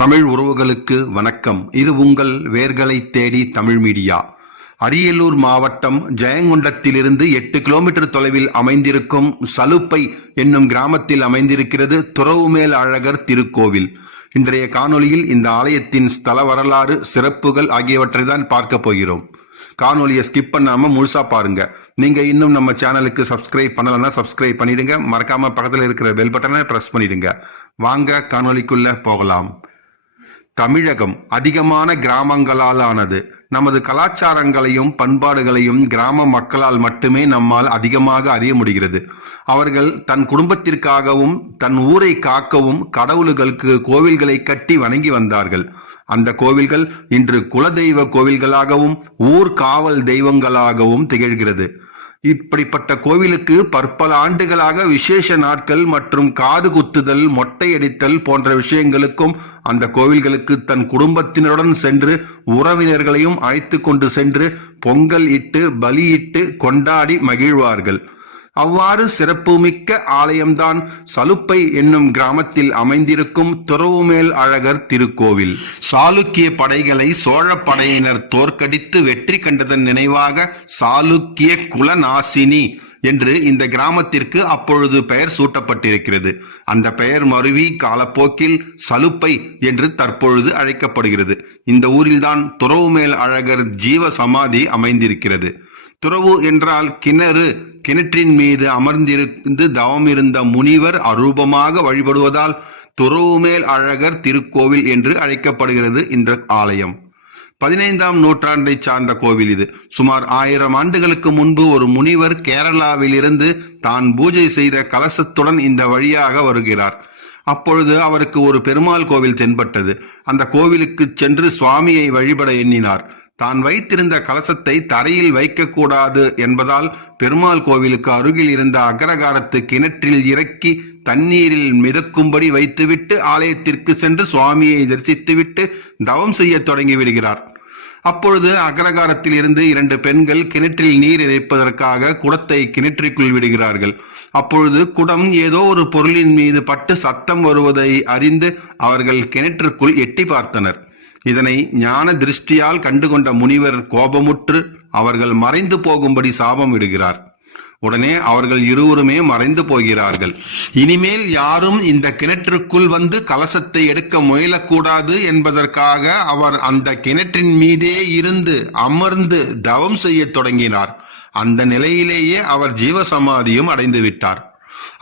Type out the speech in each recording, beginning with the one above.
தமிழ் உறவுகளுக்கு வணக்கம். இது உங்கள் வேர்களை தேடி தமிழ் மீடியா. அரியலூர் மாவட்டம் ஜெயங்கொண்டத்திலிருந்து எட்டு கிலோமீட்டர் தொலைவில் அமைந்திருக்கும் சலுப்பை என்னும் கிராமத்தில் அமைந்திருக்கிறது துறவுமேல் அழகர் திருக்கோவில். இன்றைய காணொலியில் இந்த ஆலயத்தின் ஸ்தல வரலாறு சிறப்புகள் ஆகியவற்றை தான் பார்க்க போகிறோம். காணொலியை ஸ்கிப் பண்ணாமல் முழுசாக பாருங்க. நீங்கள் இன்னும் நம்ம சேனலுக்கு சப்ஸ்கிரைப் பண்ணலன்னா சப்ஸ்கிரைப் பண்ணிடுங்க. மறக்காம பக்கத்தில் இருக்கிற பெல் பட்டனை ப்ரெஸ் பண்ணிடுங்க. வாங்க காணொலிக்குள்ளே போகலாம். தமிழகம் அதிகமான கிராமங்களால் ஆனது நமது கலாச்சாரங்களையும் பண்பாடுகளையும் கிராம மக்களால் மட்டுமே நம்மால் அதிகமாக அறிய முடிகிறது. அவர்கள் தன் குடும்பத்திற்காகவும் தன் ஊரை காக்கவும் கடவுள்களுக்கு கோவில்களை கட்டி வணங்கி வந்தார்கள். அந்த கோவில்கள் இன்று குலதெய்வ கோவில்களாகவும் ஊர் காவல் தெய்வங்களாகவும் திகழ்கிறது. இப்படிப்பட்ட கோவிலுக்கு பற்பல ஆண்டுகளாக விசேஷ நாட்கள் மற்றும் காது குத்துதல் மொட்டையடித்தல் போன்ற விஷயங்களுக்கும் அந்த கோவில்களுக்கு தன் குடும்பத்தினருடன் சென்று உறவினர்களையும் அழைத்து கொண்டு சென்று பொங்கல் இட்டு பலியிட்டு கொண்டாடி மகிழ்வார்கள். அவ்வாறு சிறப்புமிக்க ஆலயம்தான் சலுப்பை என்னும் கிராமத்தில் அமைந்திருக்கும் துறவுமேல் அழகர் திருக்கோவில். சாளுக்கிய படைகளை சோழ படையினர் தோற்கடித்து வெற்றி கண்டதன் நினைவாக சாளுக்கிய குலநாசினி என்று இந்த கிராமத்திற்கு அப்பொழுது பெயர் சூட்டப்பட்டிருக்கிறது. அந்த பெயர் மருவி காலப்போக்கில் சலுப்பை என்று தற்பொழுது அழைக்கப்படுகிறது. இந்த ஊரில்தான் துறவுமேல் அழகர் ஜீவ சமாதி அமைந்திருக்கிறது. துறவு என்றால் கிணறு. கிணற்றின் மீது அமர்ந்திருந்து தவம் இருந்த முனிவர் அரூபமாக வழிபடுவதால் துறவு மேல் அழகர் திருக்கோவில் என்று அழைக்கப்படுகிறது இந்த ஆலயம். பதினைந்தாம் நூற்றாண்டை சார்ந்த கோவில் இது. சுமார் ஆயிரம் ஆண்டுகளுக்கு முன்பு ஒரு முனிவர் கேரளாவிலிருந்து தான் பூஜை செய்த கலசத்துடன் இந்த வழியாக வருகிறார். அப்பொழுது அவருக்கு ஒரு பெருமாள் கோவில் தென்பட்டது. அந்த கோவிலுக்கு சென்று சுவாமியை வழிபட எண்ணினார். தான் வைத்திருந்த கலசத்தை தரையில் வைக்கக்கூடாது என்பதால் பெருமாள் கோவிலுக்கு அருகில் இருந்த அகரகாரத்து கிணற்றில் இறக்கி தண்ணீரில் மிதக்கும்படி வைத்துவிட்டு ஆலயத்திற்கு சென்று சுவாமியை தரிசித்துவிட்டு தவம் செய்ய தொடங்கி விடுகிறார். அப்பொழுது அகரகாரத்தில் இருந்து இரண்டு பெண்கள் கிணற்றில் நீர் இறைப்பதற்காக குடத்தை கிணற்றிற்குள் விடுகிறார்கள். அப்பொழுது குடம் ஏதோ ஒரு பொருளின் மீது பட்டு சத்தம் வருவதை அறிந்து அவர்கள் கிணற்றுக்குள் எட்டி பார்த்தனர். இதனை ஞான திருஷ்டியால் கண்டுகொண்ட முனிவர் கோபமுற்று அவர்கள் மறைந்து போகும்படி சாபம் விடுகிறார். உடனே அவர்கள் இருவருமே மறைந்து போகிறார்கள். இனிமேல் யாரும் இந்த கிணற்றுக்குள் வந்து கலசத்தை எடுக்க முயலக்கூடாது என்பதற்காக அவர் அந்த கிணற்றின் மீதே இருந்து அமர்ந்து தவம் செய்ய தொடங்கினார். அந்த நிலையிலேயே அவர் ஜீவசமாதியும் அடைந்து விட்டார்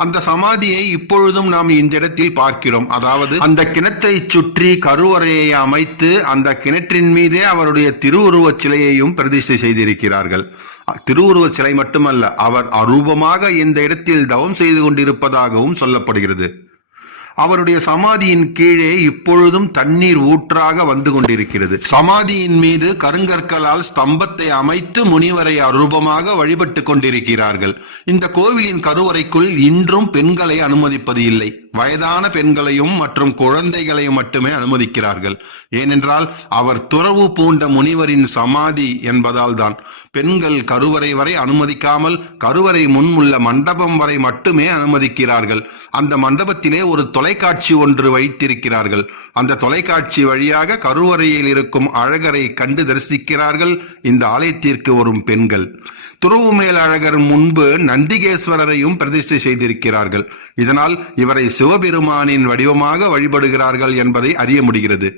அந்த சமாதியை இப்பொழுதும் நாம் இந்த இடத்தில் பார்க்கிறோம். அதாவது அந்த கிணத்தை சுற்றி கருவறையை அமைத்து அந்த கிணற்றின் மீதே அவருடைய திருவுருவச் சிலையையும் பிரதிஷ்டை செய்திருக்கிறார்கள். திருவுருவச் சிலை மட்டுமல்ல அவர் அரூபமாக இந்த இடத்தில் தவம் செய்து கொண்டிருப்பதாகவும் சொல்லப்படுகிறது. அவருடைய சமாதியின் கீழே இப்பொழுதும் தண்ணீர் ஊற்றாக வந்து கொண்டிருக்கிறது. சமாதியின் மீது கருங்கற்களால் ஸ்தம்பத்தை அமைத்து முனிவரை அரூபமாக வழிபட்டு கொண்டிருக்கிறார்கள். இந்த கோவிலின் கருவறைக்குள் இன்றும் பெண்களை அனுமதிப்பது இல்லை. வயதான பெண்களையும் மற்றும் குழந்தைகளையும் மட்டுமே அனுமதிக்கிறார்கள். ஏனென்றால் அவர் துறவு பூண்ட முனிவரின் சமாதி என்பதால் தான். பெண்கள் கருவறை வரை அனுமதிக்காமல் கருவறை முன் உள்ள மண்டபம் வரை மட்டுமே அனுமதிக்கிறார்கள். அந்த மண்டபத்திலே ஒரு தொலைக்காட்சி ஒன்று வைத்திருக்கிறார்கள். அந்த தொலைக்காட்சி வழியாக கருவறையில் இருக்கும் அழகரை கண்டு தரிசிக்கிறார்கள் இந்த ஆலயத்திற்கு வரும் பெண்கள். துறவு அழகர் முன்பு நந்திகேஸ்வரரையும் பிரதிஷ்டை செய்திருக்கிறார்கள். இதனால் இவரை சிவபெருமானின் வடிவமாக வழிபடுகிறார்கள் என்பதை அறிய முடிகிறது.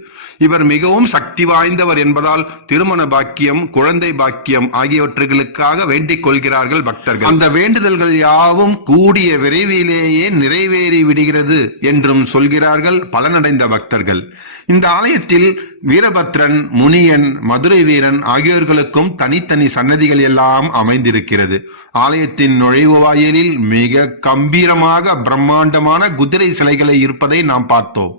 இவர் மிகவும் சக்தி வாய்ந்தவர் என்பதால் திருமண பாக்கியம் குழந்தை பாக்கியம் ஆகியவற்றுகளுக்காக வேண்டிக் கொள்கிறார்கள் பக்தர்கள். அந்த வேண்டுதல்கள் யாவும் கூடிய விரைவிலேயே நிறைவேறி விடுகிறது என்றும் சொல்கிறார்கள் பலனடைந்த பக்தர்கள். இந்த ஆலயத்தில் வீரபத்ரன் முனியன் மதுரை வீரன் ஆகியோர்களுக்கும் தனித்தனி சன்னதிகள் எல்லாம் அமைந்திருக்கிறது. ஆலயத்தின் நுழைவு வாயிலில் மிக கம்பீரமாக பிரம்மாண்டமான குதிரை சிலைகளை இருப்பதை நாம் பார்த்தோம்.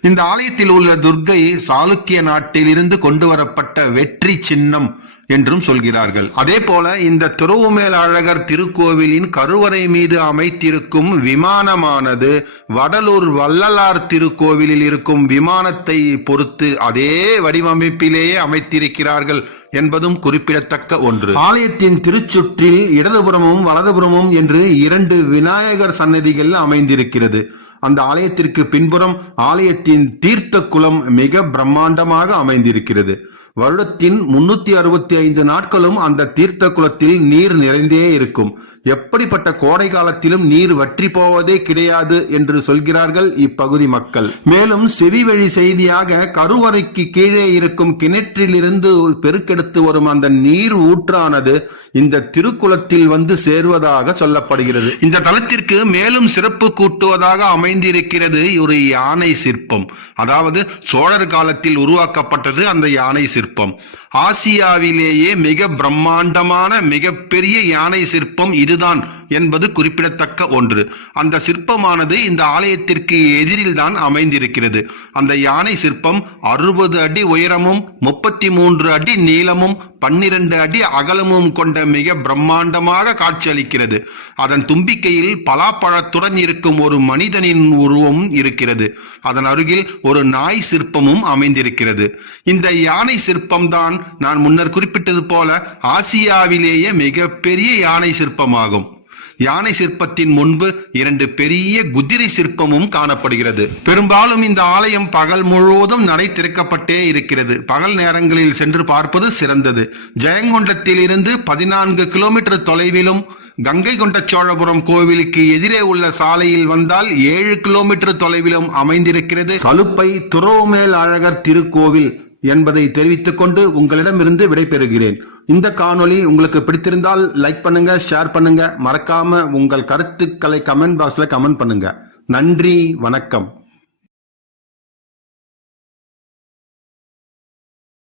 இந்த ஆலயத்தில் உள்ள துர்கை சாளுக்கிய நாட்டில் இருந்து கொண்டு வரப்பட்ட வெற்றி சின்னம் என்றும் சொல்கிறார்கள். அதே போல இந்த துறவுமேல் அழகர் திருக்கோவிலின் கருவறை மீது அமைத்திருக்கும் விமானமானது வடலூர் வள்ளலார் திருக்கோவிலில் இருக்கும் விமானத்தை பொறுத்து அதே வடிவமைப்பிலேயே அமைத்திருக்கிறார்கள் என்பதும் குறிப்பிடத்தக்க ஒன்று. ஆலயத்தின் திருச்சுற்றில் இடதுபுறமும் வலதுபுறமும் என்று இரண்டு விநாயகர் சன்னதிகள் அமைந்திருக்கிறது. அந்த ஆலயத்திற்கு பின்புறம் ஆலயத்தின் தீர்த்த குளம் மிக பிரம்மாண்டமாக அமைந்திருக்கிறது. வருடத்தின் முன்னூத்தி அறுபத்தி ஐந்து நாட்களும் அந்த தீர்த்த குளத்தில் நீர் நிறைந்தே இருக்கும். எப்படிப்பட்ட கோடை காலத்திலும் நீர் வற்றி போவதே கிடையாது என்று சொல்கிறார்கள் இப்பகுதி மக்கள். மேலும் செவிவழி செய்தியாக கருவறைக்கு கீழே இருக்கும் கிணற்றிலிருந்து பெருக்கெடுத்து வரும் அந்த நீர் ஊற்றானது இந்த திருக்குளத்தில் வந்து சேர்வதாக சொல்லப்படுகிறது. இந்த தலத்திற்கு மேலும் சிறப்பு கூட்டுவதாக அமைந்திருக்கிறது ஒரு யானை சிற்பம். அதாவது சோழர் காலத்தில் உருவாக்கப்பட்டது அந்த யானை சிற்பம். ഈർപ്പം ஆசியாவிலேயே மிக பிரம்மாண்டமான மிகப்பெரிய யானை சிற்பம் இதுதான் என்பது குறிப்பிடத்தக்க ஒன்று. அந்த சிற்பமானது இந்த ஆலயத்திற்கு எதிரில் தான் அமைந்திருக்கிறது. அந்த யானை சிற்பம் அறுபது அடி உயரமும் முப்பத்தி மூன்று அடி நீளமும் பன்னிரண்டு அடி அகலமும் கொண்ட மிக பிரம்மாண்டமாக காட்சியளிக்கிறது. அதன் தும்பிக்கையில் பலாப்பழத்துடன் இருக்கும் ஒரு மனிதனின் உருவம் இருக்கிறது. அதன் அருகில் ஒரு நாய் சிற்பமும் அமைந்திருக்கிறது. இந்த யானை சிற்பம்தான் நான் முன்னர் குறிப்பிட்டது போல ஆசியாவிலேயே மிகப்பெரிய யானை சிற்பமாகும். யானை சிற்பத்தின் முன்பு இரண்டு பெரிய குதிரை சிற்பமும் காணப்படுகிறது. பெரும்பாலும் இந்த ஆலயம் பகல் முழுவதும் நடை திறக்கப்பட்டே இருக்கிறது. பகல் நேரங்களில் சென்று பார்ப்பது சிறந்தது. ஜெயங்கொண்டத்தில் இருந்து பதினான்கு கிலோமீட்டர் தொலைவிலும் கங்கை கொண்ட சோழபுரம் கோவிலுக்கு எதிரே உள்ள சாலையில் வந்தால் ஏழு கிலோமீட்டர் தொலைவிலும் அமைந்திருக்கிறது. சலுப்பை துறவுமேல் அழகர் திருக்கோவில். என்பதை தெரிவித்துக் கொண்டு உங்களிடமிருந்து விடைபெறுகிறேன். இந்த காணொளி உங்களுக்கு பிடித்திருந்தால் லைக் பண்ணுங்க ஷேர் பண்ணுங்க. மறக்காம உங்கள் கருத்துக்களை கமெண்ட் பாக்ஸ்ல கமெண்ட் பண்ணுங்க. நன்றி வணக்கம்.